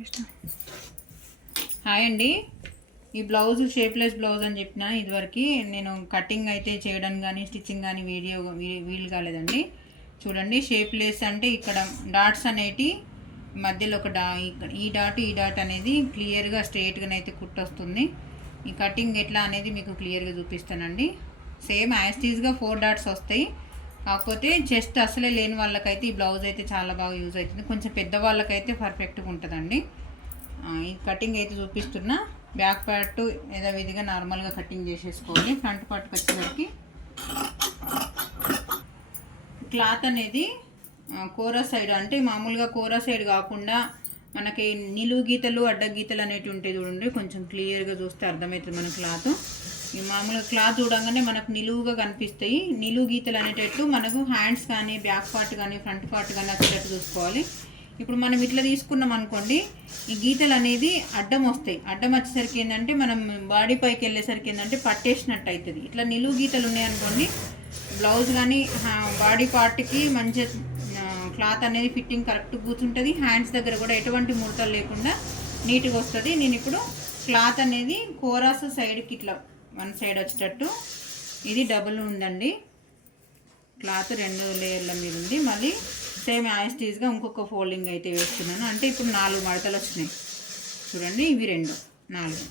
చేసిన హాయ్ అండి. ఈ బ్లౌజ్ షేప్లెస్ బ్లౌజ్ అని చెప్పిన ఇదివరకు నేను కటింగ్ అయితే చేయడం కానీ స్టిచ్చింగ్ కానీ వీడియో వీ- వీలు కాలేదండి. చూడండి షేప్లెస్ అంటే ఇక్కడ డాట్స్ అనేటి మధ్యలో ఒక డా ఈ డాట్ ఈ డాట్ అనేది క్లియర్గా స్ట్రైట్గానైతే కుట్టొస్తుంది. ఈ కటింగ్ ఎట్లా అనేది మీకు క్లియర్గా చూపిస్తానండి. సేమ్ యాస్టీజ్గా ఫోర్ డాట్స్ వస్తాయి. కాకపోతే జస్ట్ అసలే లేని వాళ్ళకైతే ఈ బ్లౌజ్ అయితే చాలా బాగా యూజ్ అవుతుంది. కొంచెం పెద్దవాళ్ళకైతే పర్ఫెక్ట్గా ఉంటుందండి. ఈ కటింగ్ అయితే చూపిస్తున్నా. బ్యాక్ పార్ట్ ఏదో విధిగా నార్మల్గా కటింగ్ చేసేసుకోవాలి. ఫ్రంట్ పార్ట్కి వచ్చేసరికి క్లాత్ అనేది కోరా సైడ్ అంటే మామూలుగా కోరా సైడ్ కాకుండా మనకి నిలువు గీతలు అడ్డ గీతలు అనేటివి ఉంటాయి చూడండి. కొంచెం క్లియర్గా చూస్తే అర్థమవుతుంది మన క్లాత్ ఈ మామూలుగా క్లాత్ చూడంగానే మనకు నిలువుగా కనిపిస్తాయి. నిలువు గీతలు అనేటట్టు మనకు హ్యాండ్స్ కానీ బ్యాక్ పార్ట్ కానీ ఫ్రంట్ పార్ట్ కానీ వచ్చేటట్టు చూసుకోవాలి. ఇప్పుడు మనం ఇట్లా తీసుకున్నాం అనుకోండి ఈ గీతలు అనేది అడ్డం వస్తాయి. అడ్డం వచ్చేసరికి ఏంటంటే మనం బాడీ పైకి వెళ్ళేసరికి ఏంటంటే పట్టేసినట్టు అవుతుంది. ఇట్లా నిలువు గీతలు ఉన్నాయనుకోండి బ్లౌజ్ కానీ బాడీ పార్ట్కి మంచి క్లాత్ అనేది ఫిట్టింగ్ కరెక్ట్ కూర్చుంటుంది. హ్యాండ్స్ దగ్గర కూడా ఎటువంటి ముడతలు లేకుండా నీట్గా వస్తుంది. నేను ఇప్పుడు క్లాత్ అనేది కోరాస్ సైడ్కి ఇట్లా వన్ సైడ్ వచ్చేటట్టు. ఇది డబుల్ ఉందండి. క్లాత్ రెండు లేయర్ల మీద ఉంది. మళ్ళీ సేమ్ యాస్టీస్గా ఇంకొక ఫోల్డింగ్ అయితే వేస్తున్నాను. అంటే ఇప్పుడు నాలుగు మడతలు వచ్చినాయి. చూడండి ఇవి రెండు. నాలుగు.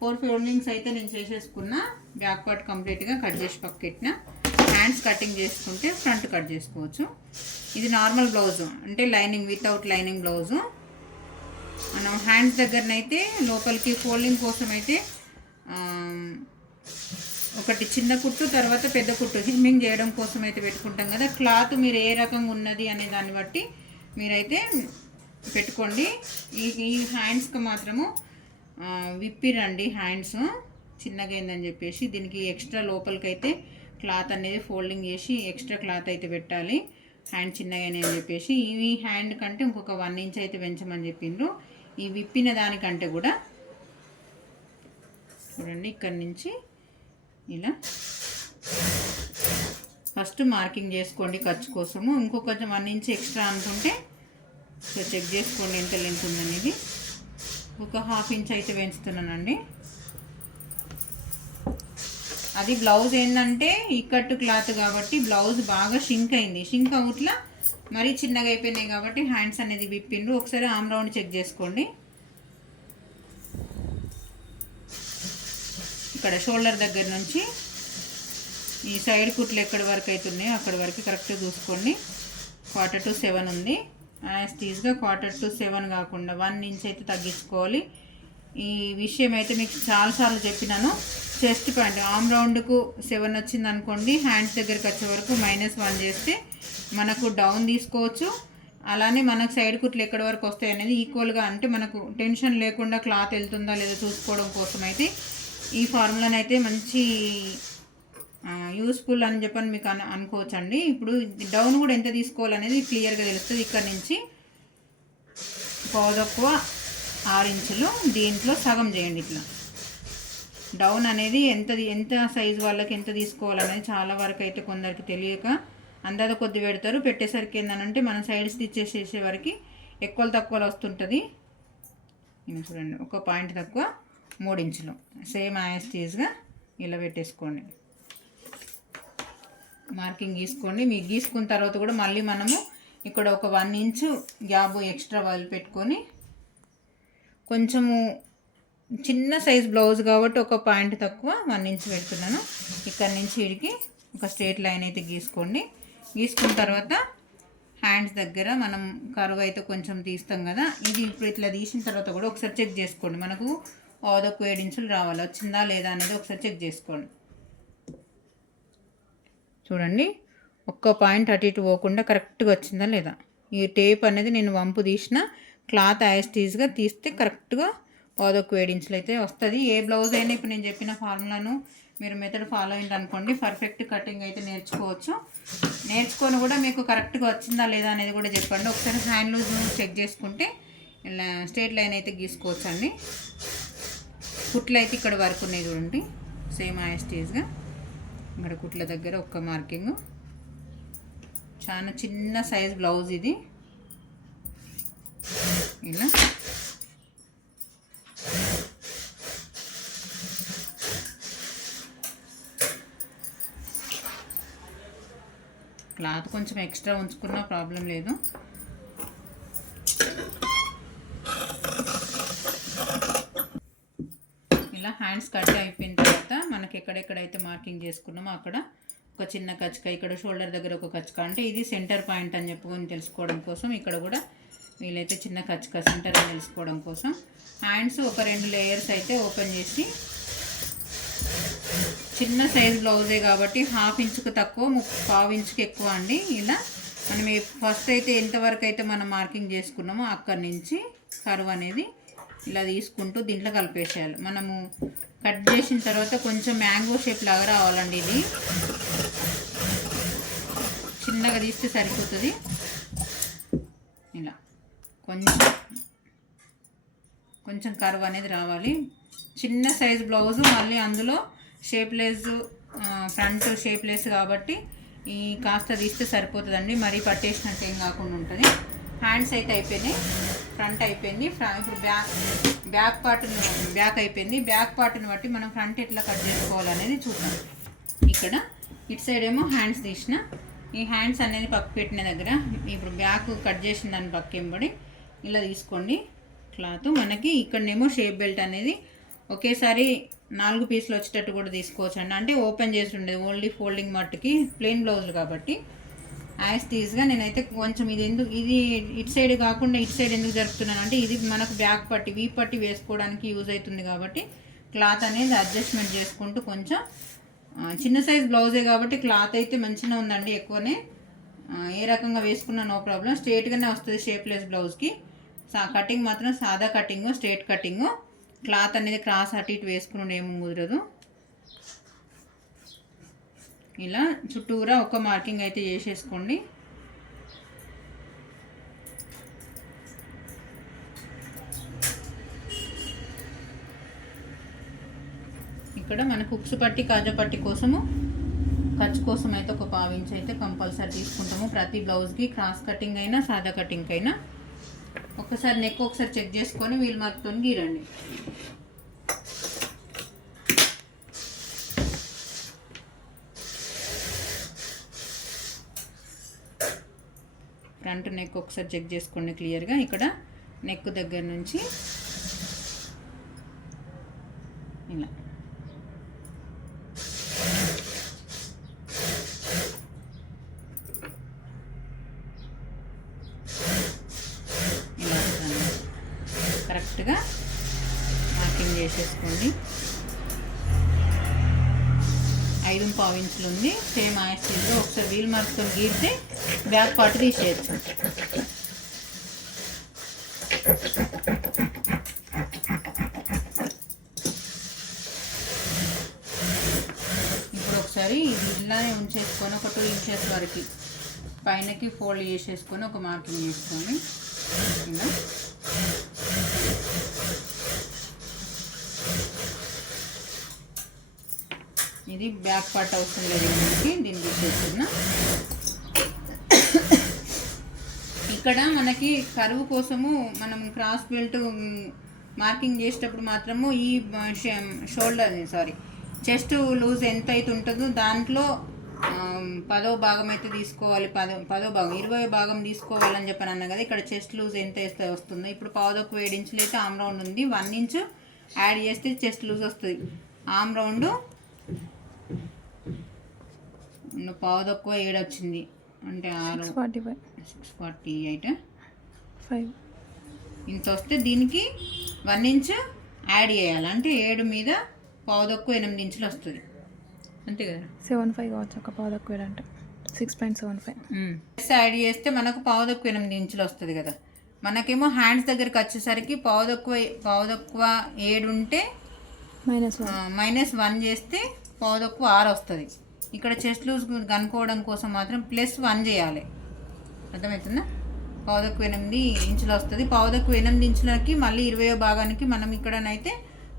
ఫోర్ ఫోల్డింగ్స్ అయితే నేను చేసేసుకున్న. బ్యాక్ పార్ట్ కంప్లీట్గా కట్ చేసి పక్కెట్టిన హ్యాండ్స్ కటింగ్ చేసుకుంటే ఫ్రంట్ కట్ చేసుకోవచ్చు. ఇది నార్మల్ బ్లౌజు అంటే లైనింగ్ వితౌట్ లైనింగ్ బ్లౌజు మనం హ్యాండ్స్ దగ్గరనైతే లోపలికి ఫోల్డింగ్ కోసం అయితే ఒకటి చిన్న కుట్టు తర్వాత పెద్ద కుట్టు. హిమ్మింగ్ చేయడం కోసం అయితే పెట్టుకుంటాం కదా. క్లాత్ మీరు ఏ రకంగా ఉన్నది అనే దాన్ని బట్టి మీరైతే పెట్టుకోండి. ఈ ఈ హ్యాండ్స్కి మాత్రము విప్పిరండి హ్యాండ్స్ చిన్నగా అయిందని చెప్పేసి దీనికి ఎక్స్ట్రా లోపలికైతే క్లాత్ అనేది ఫోల్డింగ్ చేసి ఎక్స్ట్రా క్లాత్ అయితే పెట్టాలి. హ్యాండ్ చిన్నగా అని చెప్పేసి. ఈ హ్యాండ్ కంటే ఇంకొక వన్ ఇంచ్ అయితే పెంచమని చెప్పిండ్రు. ఈ విప్పిన దానికంటే కూడా చూడండి ఇక్కడి నుంచి ఇలా. ఫస్ట్ మార్కింగ్ చేసుకోండి ఖర్చు కోసము. ఇంకో కొంచెం వన్ ఇంచ్ ఎక్స్ట్రా అనుకుంటే సో చెక్ చేసుకోండి ఎంత లెంత్ ఉందనేది. ఒక హాఫ్ ఇంచ్ అయితే పెంచుతున్నానండి. అది బ్లౌజ్ ఏంటంటే ఇక్కట్టు క్లాత్ కాబట్టి బ్లౌజ్ బాగా షింక్ అయింది. షింక్ అవుట్లా మరీ చిన్నగా అయిపోయినాయి కాబట్టి హ్యాండ్స్ అనేది విప్పిండ్రు. ఒకసారి ఆమ్ రౌండ్ చెక్ చేసుకోండి. ఇక్కడ షోల్డర్ దగ్గర నుంచి ఈ సైడ్ కుట్లు ఎక్కడి వరకు అవుతున్నాయో అక్కడి వరకు కరెక్ట్గా చూసుకోండి. క్వార్టర్ టు సెవెన్ ఉంది. యాస్టీస్గా క్వార్టర్ టు సెవెన్ కాకుండా వన్ ఇంచ్ అయితే తగ్గించుకోవాలి. ఈ విషయం అయితే మీకు చాలాసార్లు చెప్పినాను. చెస్ట్ పాయింట్ ఆమ్ రౌండ్కు సెవెన్ వచ్చింది అనుకోండి హ్యాండ్స్ దగ్గరికి వచ్చే వరకు మైనస్ వన్ చేస్తే మనకు డౌన్ తీసుకోవచ్చు. అలానే మనకు సైడ్ కుట్లు ఎక్కడి వరకు వస్తాయి అనేది ఈక్వల్గా అంటే మనకు టెన్షన్ లేకుండా క్లాత్ వెళ్తుందా లేదా చూసుకోవడం కోసం అయితే ఈ ఫార్ములాని అయితే మంచి యూస్ఫుల్ అని చెప్పని మీకు అను అనుకోవచ్చు అండి ఇప్పుడు డౌన్ కూడా ఎంత తీసుకోవాలనేది క్లియర్గా తెలుస్తుంది ఇక్కడ నుంచి. తక్కువ ఆరు ఇంచులు దీంట్లో సగం చేయండి ఇట్లా. డౌన్ అనేది ఎంత ఎంత సైజు వాళ్ళకి ఎంత తీసుకోవాలనేది చాలా వరకు అయితే కొందరికి తెలియక అందాద కొద్ది పెడతారు. పెట్టేసరికి ఏంటంటే మనం సైడ్ స్టిచ్చెస్ చేసే వరకు ఎక్కువ తక్కువలు వస్తుంటుంది. చూడండి ఒక పాయింట్ తక్కువ. ఇంచులు సేమ్ యాస్టీజ్గా ఇలా పెట్టేసుకోండి. మార్కింగ్ గీసుకోండి. మీకు గీసుకున్న తర్వాత కూడా మళ్ళీ మనము ఇక్కడ ఒక వన్ ఇంచు గ్యాబ్ ఎక్స్ట్రా వదిలి పెట్టుకొని కొంచెము చిన్న సైజ్ బ్లౌజ్ కాబట్టి ఒక పాయింట్ తక్కువ వన్ ఇంచ్ పెడుతున్నాను. ఇక్కడ నుంచి వీడికి ఒక స్ట్రేట్ లైన్ అయితే గీసుకోండి. గీసుకున్న తర్వాత హ్యాండ్స్ దగ్గర మనం కరువు అయితే కొంచెం తీస్తాం కదా. ఇది ఇప్పుడు ఇట్లా తీసిన తర్వాత కూడా ఒకసారి చెక్ చేసుకోండి. మనకు ఓదకు ఏడు ఇంచులు రావాలి. వచ్చిందా లేదా అనేది ఒకసారి చెక్ చేసుకోండి. చూడండి. ఒక్క పాయింట్ అటు ఇటు పోకుండా కరెక్ట్గా వచ్చిందా లేదా? ఈ టేప్ అనేది నేను వంపు తీసిన క్లాత్ యాస్టీజ్గా తీస్తే కరెక్ట్గా ఓదొక్క వేడించులు అయితే వస్తుంది. ఏ బ్లౌజ్ అయినా ఇప్పుడు నేను చెప్పిన ఫార్ములాను మీరు మెథడ్ ఫాలో అయింది అనుకోండి. పర్ఫెక్ట్ కటింగ్ అయితే నేర్చుకోవచ్చు. నేర్చుకొని కూడా మీకు కరెక్ట్గా వచ్చిందా లేదా అనేది కూడా చెప్పండి. ఒకసారి హ్యాండ్ లూజ్ చెక్ చేసుకుంటే స్ట్రేట్ లైన్ అయితే గీసుకోవచ్చు అండి కుట్లు అయితే ఇక్కడ వరకు ఉన్నాయి చూడండి. సేమ్ ఆయస్టేజ్గా ఇక్కడ కుట్ల దగ్గర ఒక్క మార్కింగ్ చాలా చిన్న సైజ్ బ్లౌజ్ ఇది. ఇలా. క్లాత్ కొంచెం ఎక్స్ట్రా ఉంచుకున్నా ప్రాబ్లం లేదు. హ్యాండ్స్ కట్ అయిపోయిన తర్వాత మనకి ఎక్కడెక్కడైతే మార్కింగ్ చేసుకున్నామో అక్కడ ఒక చిన్న కచ్చక ఇక్కడ షోల్డర్ దగ్గర ఒక కచ్చక అంటే ఇది సెంటర్ పాయింట్ అని చెప్పుకొని తెలుసుకోవడం కోసం ఇక్కడ కూడా వీలైతే చిన్న కచ్చక సెంటర్ అని తెలుసుకోవడం కోసం. హ్యాండ్స్ ఒక రెండు లేయర్స్ అయితే ఓపెన్ చేసి చిన్న సైజ్ బ్లౌజే కాబట్టి హాఫ్ ఇంచుకు తక్కువ ముప్ప పావు ఇంచుకి ఎక్కువ అండి. ఇలా మనం ఫస్ట్ అయితే ఎంతవరకు అయితే మనం మార్కింగ్ చేసుకున్నామో అక్కడి నుంచి కరువు అనేది ఇలా తీసుకుంటూ దీంట్లో కలిపేసేయాలి. మనము కట్ చేసిన తర్వాత కొంచెం మ్యాంగో షేప్ లాగా రావాలండి ఇది. చిన్నగా తీస్తే సరిపోతుంది. ఇలా కొంచెం కొంచెం కర్వ్ అనేది రావాలి. చిన్న సైజ్ బ్లౌజు మళ్ళీ అందులో షేప్లెస్ ఫ్రంట్ షేప్లెస్ కాబట్టి ఈ కాస్త తీస్తే సరిపోతుందండి. మరీ పట్టేసినట్టు ఏం కాకుండా ఉంటుంది. హ్యాండ్స్ అయితే అయిపోయినాయి. ఫ్రంట్ అయిపోయింది. ఇప్పుడు బ్యాక్ బ్యాక్ పార్ట్ను బ్యాక్ అయిపోయింది. బ్యాక్ పార్ట్ని బట్టి మనం ఫ్రంట్ ఎట్లా కట్ చేసుకోవాలనేది చూద్దాం. ఇక్కడ ఇటు సైడ్ ఏమో హ్యాండ్స్ తీసిన. ఈ హ్యాండ్స్ అనేది పక్క పెట్టిన దగ్గర ఇప్పుడు బ్యాక్ కట్ చేసిన దాని పక్క ఎంబడి ఇలా తీసుకోండి. క్లాత్ మనకి ఇక్కడనేమో షేప్ బెల్ట్ అనేది ఒకేసారి నాలుగు పీసులు వచ్చేటట్టు కూడా తీసుకోవచ్చు అండి అంటే ఓపెన్ చేసి ఉండేది ఓన్లీ ఫోల్డింగ్ మట్టుకి ప్లెయిన్ బ్లౌజులు కాబట్టి. యాస్టీస్గా నేనైతే కొంచెం ఇది ఎందుకు ఇది ఇటు సైడ్ కాకుండా ఇటు సైడ్ ఎందుకు జరుపుతున్నాను అంటే ఇది మనకు బ్యాక్ పట్టి వీ పట్టి వేసుకోవడానికి యూజ్ అవుతుంది కాబట్టి క్లాత్ అనేది అడ్జస్ట్మెంట్ చేసుకుంటూ కొంచెం చిన్న సైజ్ బ్లౌజే కాబట్టి క్లాత్ అయితే మంచిగా ఉందండి ఎక్కువనే. ఏ రకంగా వేసుకున్నా నో ప్రాబ్లం స్ట్రేట్గానే వస్తుంది షేప్లెస్ బ్లౌజ్కి సా కటింగ్ మాత్రం సాదా కటింగ్ స్ట్రేట్ కటింగ్ క్లాత్ అనేది క్రాస్ అటు ఇటు వేసుకుని ఏమి కుదరదు. ఇలా చుట్టూరా ఒక మార్కింగ్ అయితే చేసేసుకోండి. ఇక్కడ మన కుక్స్ పట్టి కాజా పట్టి కోసము ఖర్చు కోసం అయితే ఒక పావించి అయితే కంపల్సరీ తీసుకుంటాము. ప్రతి బ్లౌజ్కి క్రాస్ కటింగ్ అయినా సాదా కటింగ్ అయినా ఒకసారి నెక్ ఒకసారి చెక్ చేసుకొని వీల్ మార్క్తో గీరండి. ఫ్రంట్ నెక్ ఒకసారి చెక్ చేసుకోండి క్లియర్గా. ఇక్కడ నెక్ దగ్గర నుంచి ఇలా. ఇలా కరెక్ట్గా మార్కింగ్ చేసేసుకోండి. ఐదు పావు ఇంచులు ఉంది. సేమ్ ఆయిస్టీల్లో ఒకసారి వీల్ మార్క్తో గీస్తే బ్యాక్ పార్ట్ తీసేయచ్చు. ఇప్పుడు ఒకసారి ఇలానే ఉంచేసుకొని ఒక టూ ఇంచెస్ వరకు పైనకి ఫోల్డ్ చేసేసుకొని ఒక మార్కింగ్ చేసుకొని ఇలా ఇది బ్యాక్ పార్ట్ అవసరం లేదు మనకి దీన్ని తీసేస్తున్నా. ఇక్కడ మనకి కరువు కోసము మనం క్రాస్ బెల్ట్ మార్కింగ్ చేసేటప్పుడు మాత్రము ఈ షోల్డర్ సారీ చెస్ట్ లూజ్ ఎంత అయితే ఉంటుందో దాంట్లో పదో భాగం అయితే తీసుకోవాలి పదో పదో భాగం ఇరవై భాగం తీసుకోవాలని చెప్పని అన్నా కదా ఇక్కడ చెస్ట్ లూజ్ ఎంత వేస్తే వస్తుందో. ఇప్పుడు పావుదొక్క ఏడు ఇంచులు అయితే ఆమ్ రౌండ్ ఉంది వన్ ఇంచు యాడ్ చేస్తే చెస్ట్ లూజ్ వస్తుంది. ఆమ్ రౌండ్ పావు తక్కువ ఏడు వచ్చింది అంటే ఆరు. Forty five six forty eight five ఇంత వస్తే దీనికి వన్ ఇంచ్ యాడ్ చేయాలి. అంటే ఏడు మీద పావు తక్కువ ఎనిమిది ఇంచులు వస్తుంది. అంతే కదా? సెవెన్ ఫైవ్ కావచ్చు. ఒక పావు తక్కువ అంటే. Six point seven five plus add చేస్తే మనకు పావు తక్కువ ఎనిమిది ఇంచులు వస్తుంది కదా. మనకేమో హ్యాండ్స్ దగ్గరికి వచ్చేసరికి పావు తక్కువ పావు తక్కువ ఏడు ఉంటే మైనస్ మైనస్ వన్ చేస్తే పావు ఆర్ ఆరు వస్తుంది. ఇక్కడ చెస్ట్ లూజ్ కనుక్కోవడం కోసం మాత్రం ప్లస్ వన్ చేయాలి. అర్థమవుతుందా? పావు ఎనిమిది ఇంచులు వస్తుంది. పావు ఎనిమిది ఇంచులకి మళ్ళీ ఇరవయో భాగానికి మనం ఇక్కడనైతే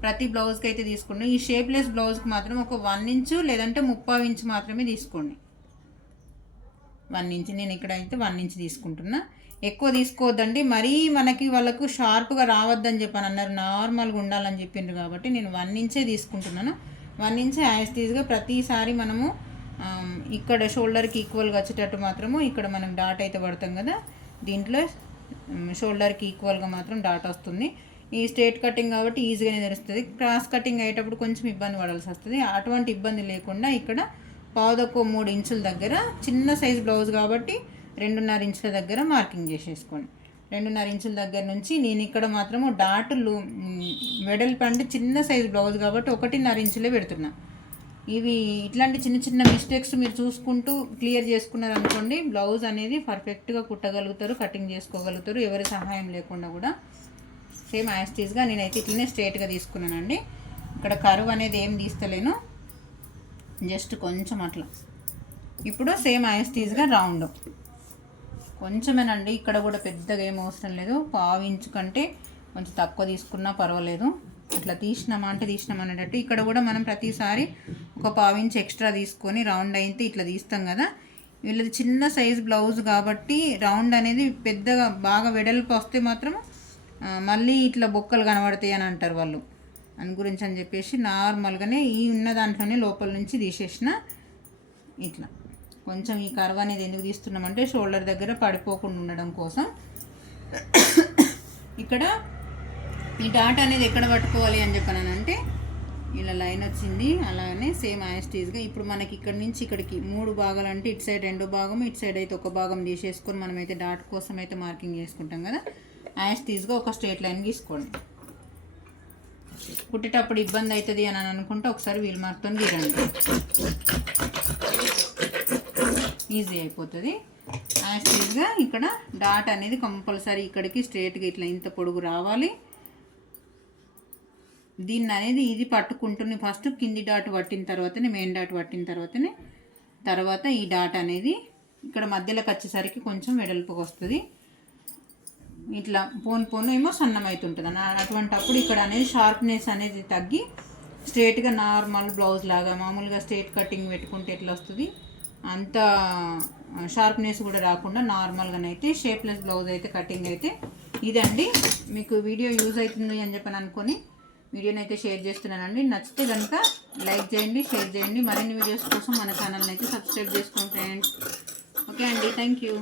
ప్రతి బ్లౌజ్కి అయితే తీసుకుంటాం. ఈ షేప్లెస్ బ్లౌజ్కి మాత్రం ఒక వన్ ఇంచు లేదంటే ముప్పై ఇంచు మాత్రమే తీసుకోండి. వన్ ఇంచ్ నేను ఇక్కడ అయితే వన్ ఇంచ్ తీసుకుంటున్నా. ఎక్కువ తీసుకోవద్దండి. మరీ మనకి వాళ్ళకు షార్ప్గా రావద్దని చెప్పని అన్నారు. నార్మల్గా ఉండాలని చెప్పిండ్రు కాబట్టి నేను వన్ ఇంచే తీసుకుంటున్నాను. వన్ ఇంచ్ యాజ్ ప్రతిసారి మనము ఇక్కడ షోల్డర్కి ఈక్వల్గా వచ్చేటట్టు మాత్రము ఇక్కడ మనం డాట్ అయితే పడతాం కదా. దీంట్లో షోల్డర్కి ఈక్వల్గా మాత్రం డాట్ వస్తుంది. ఈ స్ట్రేట్ కటింగ్ కాబట్టి ఈజీగానే తెలుస్తుంది. క్రాస్ కటింగ్ అయ్యేటప్పుడు కొంచెం ఇబ్బంది పడాల్సి వస్తుంది. అటువంటి ఇబ్బంది లేకుండా ఇక్కడ పావుదొక్క మూడు ఇంచుల దగ్గర చిన్న సైజ్ బ్లౌజ్ కాబట్టి రెండున్నర ఇంచుల దగ్గర మార్కింగ్ చేసేసుకోండి. రెండున్నర ఇంచుల దగ్గర నుంచి నేను ఇక్కడ మాత్రము డాటులు వెడల్పు అంటే చిన్న సైజ్ బ్లౌజ్ కాబట్టి ఒకటిన్నర ఇంచులే పెడుతున్నా. ఇవి ఇట్లాంటి చిన్న చిన్న మిస్టేక్స్ మీరు చూసుకుంటూ క్లియర్ చేసుకున్నారు అనుకోండి బ్లౌజ్ అనేది పర్ఫెక్ట్గా కుట్టగలుగుతారు కటింగ్ చేసుకోగలుగుతారు ఎవరి సహాయం లేకుండా కూడా. సేమ్ యాస్టీస్గా నేనైతే ఇట్లనే స్ట్రేట్గా తీసుకున్నానండి. ఇక్కడ కరువు అనేది ఏం తీస్తలేను జస్ట్ కొంచెం అట్లా. ఇప్పుడు సేమ్ యాస్టీస్గా రౌండ్. కొంచెమేనండి. ఇక్కడ కూడా పెద్దగా ఏం అవసరం లేదు. పావు ఇంచు కంటే కొంచెం తక్కువ తీసుకున్నా పర్వాలేదు. అట్లా తీసినామా అంటే తీసినాం అనేటట్టు ఇక్కడ కూడా మనం ప్రతిసారి ఒక పావు ఇంచు ఎక్స్ట్రా తీసుకొని రౌండ్ అయితే ఇట్లా తీస్తాం కదా. వీళ్ళది చిన్న సైజ్ బ్లౌజ్ కాబట్టి రౌండ్ అనేది పెద్దగా బాగా వెడల్పు వస్తే మాత్రం మళ్ళీ ఇట్లా బొక్కలు కనబడతాయి అని అంటారు వాళ్ళు. అని గురించి అని చెప్పేసి నార్మల్గానే ఈ ఉన్న దాంట్లోనే లోపల నుంచి తీసేసిన ఇట్లా. కొంచెం ఈ కర్వ్ అనేది ఎందుకు తీస్తున్నామంటే షోల్డర్ దగ్గర పడిపోకుండా ఉండడం కోసం. ఇక్కడ ఈ డాట్ అనేది ఎక్కడ పట్టుకోవాలి అని చెప్పానంటే ఇలా లైన్ వచ్చింది అలానే సేమ్ యాస్టీజ్గా ఇప్పుడు మనకి ఇక్కడ నుంచి ఇక్కడికి మూడు భాగాలు అంటే ఇటు సైడ్ రెండో భాగం ఇటు సైడ్ అయితే ఒక భాగం తీసేసుకొని మనమైతే డాట్ కోసం అయితే మార్కింగ్ చేసుకుంటాం కదా. యాస్టీజ్గా ఒక స్ట్రేట్ లైన్ గీసుకోండి. కుట్టేటప్పుడు ఇబ్బంది అవుతుంది అని అనుకుంటే ఒకసారి వీల్ మార్క్తో గీరండి ఈజీ అయిపోతుంది. యాక్చువల్గా ఇక్కడ డాట్ అనేది కంపల్సరీ ఇక్కడికి స్ట్రేట్గా ఇట్లా ఇంత పొడుగు రావాలి. దీన్ని అనేది ఇది పట్టుకుంటుంది. ఫస్ట్ కింది డాట్ పట్టిన తర్వాతనే మెయిన్ డాట్ పట్టిన తర్వాతనే. తర్వాత ఈ డాట్ అనేది ఇక్కడ మధ్యలోకి వచ్చేసరికి కొంచెం వెడల్పుగా వస్తుంది. ఇట్లా పోను పోను ఏమో సన్నం అవుతుంటుంది అటువంటి అప్పుడు ఇక్కడ అనేది షార్ప్నెస్ అనేది తగ్గి స్ట్రేట్గా నార్మల్ బ్లౌజ్ లాగా మామూలుగా స్ట్రేట్ కటింగ్ పెట్టుకుంటే ఎట్లా వస్తుంది? అంత షార్ప్నెస్ కూడా రాకుండా నార్మల్గానైతే షేప్లెస్ బ్లౌజ్ అయితే కటింగ్ అయితే ఇదండి. మీకు వీడియో యూజ్ అవుతుంది అని చెప్పని అనుకొని వీడియోని అయితే షేర్ చేస్తున్నానండి. నచ్చితే కనుక లైక్ చేయండి షేర్ చేయండి. మరిన్ని వీడియోస్ కోసం మన ఛానల్ని అయితే సబ్స్క్రైబ్ చేసుకోండి ఫ్రెండ్స్ ఓకే అండి థ్యాంక్ యూ